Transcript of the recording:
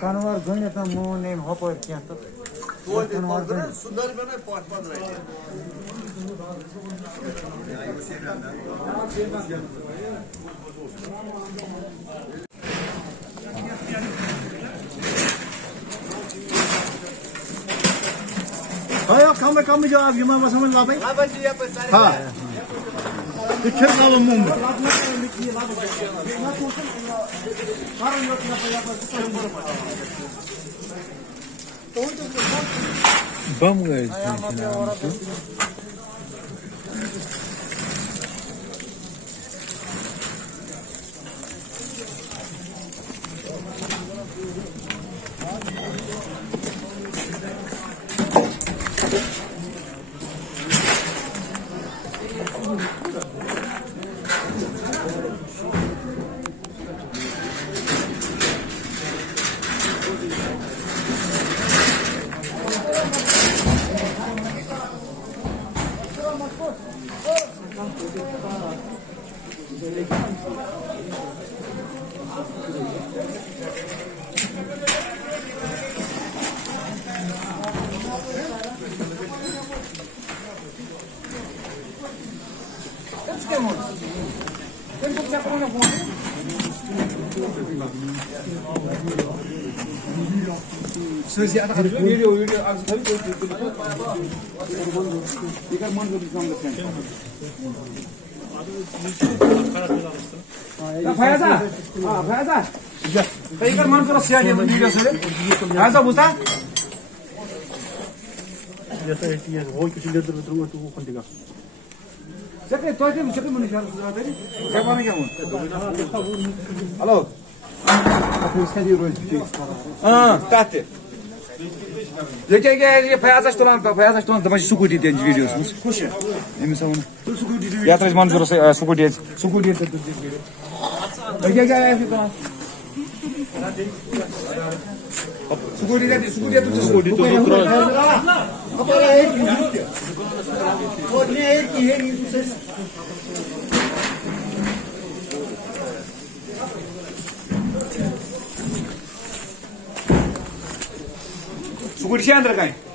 Kanvar gönye tam mo name hopper kya to. वो सुंदर बने पाँच पाँच रहे हाँ कम जो आप ये मैं समझ ला भाई हाँ पिक्चर का वो मुंग बम गए Алло. Тати. Я паяса что давай сукути день видео. Кушай. Не сам. Я трез манзура сукути. Сукути अंदर का है